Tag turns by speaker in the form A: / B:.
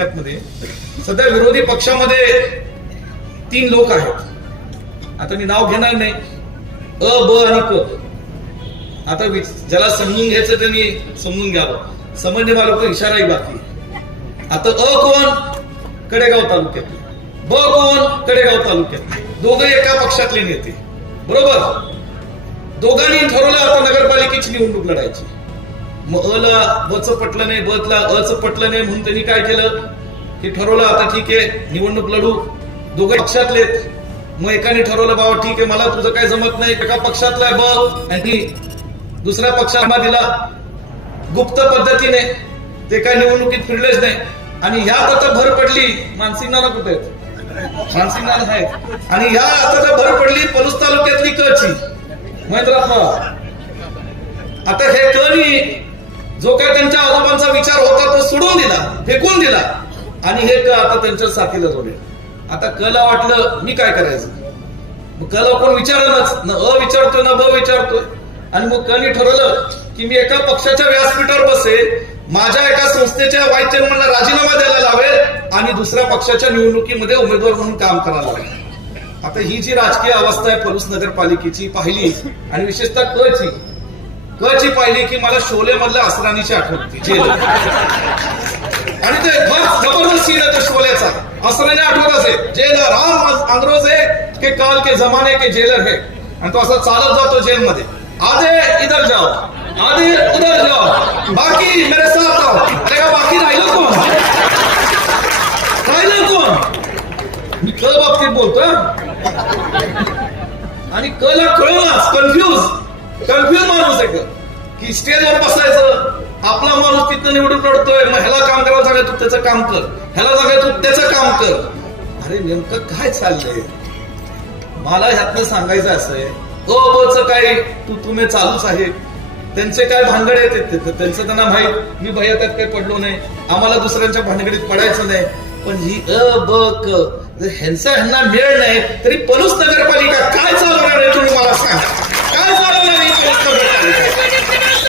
A: तालुक्यामध्ये सध्या विरोधी पक्षामध्ये तीन लोक आहेत. आता मी नाव घेणार नाही. अ ब आणि क. आता ज्याला समजून घ्यायचं त्यांनी समजून घ्यावं. समजणे मला लोक इशारा ही बाकी आता अ कोण? कडेगाव तालुक्यात. ब कोण? कडेगाव तालुक्यात. दोघं एका पक्षातले नेते. बरोबर? दोघांनी ठरवलं आता नगरपालिकेची निवडणूक लढायची. मग अ ला च पटलं नाही बतला अच च पटलं नाही म्हणून त्यांनी काय केलं? की ठरवलं आता ठीक आहे निवडणूक लढू. दोघं पक्षातले मग एकाने ठरवलं बाबा ठीक आहे मला तुझं काय जमत नाही एका पक्षातला आहे बघ. आणि दुसऱ्या पक्षाला दिला. गुप्त पद्धतीने. ते काय निवडणुकीत फिरलेच नाही. आणि ह्यात आता भर पडली मानसिंग नाना कुठे आहेत? मानसिंग नाना आहेत. आणि ह्या आता भर पडली पलूस तालुक्यातली कची महेंद्र आता हे कणी जो काय त्यांच्या आजोबांचा विचार होता तो सोडून दिला फेकून दिला. आणि हे क आता त्यांच्या साथीला जोडले. आता कला वाटलं मी काय करायचं? कला कोण विचारलंच न अ विचारतोय ना ब विचारतोय. आणि मग कनी ठरवलं की मी एका पक्षाच्या व्यासपीठावर बसेल माझ्या एका संस्थेच्या व्हाईस चेअरमनला राजीनामा द्यायला लावेल आणि दुसऱ्या पक्षाच्या निवडणुकीमध्ये उमेदवार म्हणून काम करायला लावेल. आता ही जी राजकीय अवस्था आहे पलूस नगरपालिकेची पाहिली आणि विशेषतः कची गची पाहिली की मला शोले मधल्या असरानीची आठवण जेल आणि ते जबरदस्त सीन आहे शोलेचा. असराने आठवत असे जेलर. राम अंग्रोज आहे के काल के जमाने के जेलर है. आणि तो असा चालत जातो जेलमध्ये. आधे इधर जाओ. आधे उधर जाओ. बाकी मेरे साथ आओ. अरे का बाकी राहिलं कोण? राहिलं कोण? मी कळ बाबतीत बोलतो आणि कला कळूनच कन्फ्यूज कन्फ्युज माणूस आहे की स्टेजवर बसायचं आपला माणूस तिथं निवडून पडतोय मग ह्याला काम करायला सांगाय तू त्याचं काम कर. ह्याला सांगाय तू त्याचं काम कर. अरे नेमकं काय चाललंय? मला ह्यातनं सांगायचं असं अ ब च काय तू तुम्ही चालूच आहे. त्यांचे काय भानगड येते त्यांचं त्यांना माहीत मी भैया त्यात काही पडलो नाही. आम्हाला दुसऱ्यांच्या भानगडीत पडायचं नाही. पण ही अ ब क ह्यांचा ह्यांना मेळ नाही तरी पलूस नगरपालिका काय चालू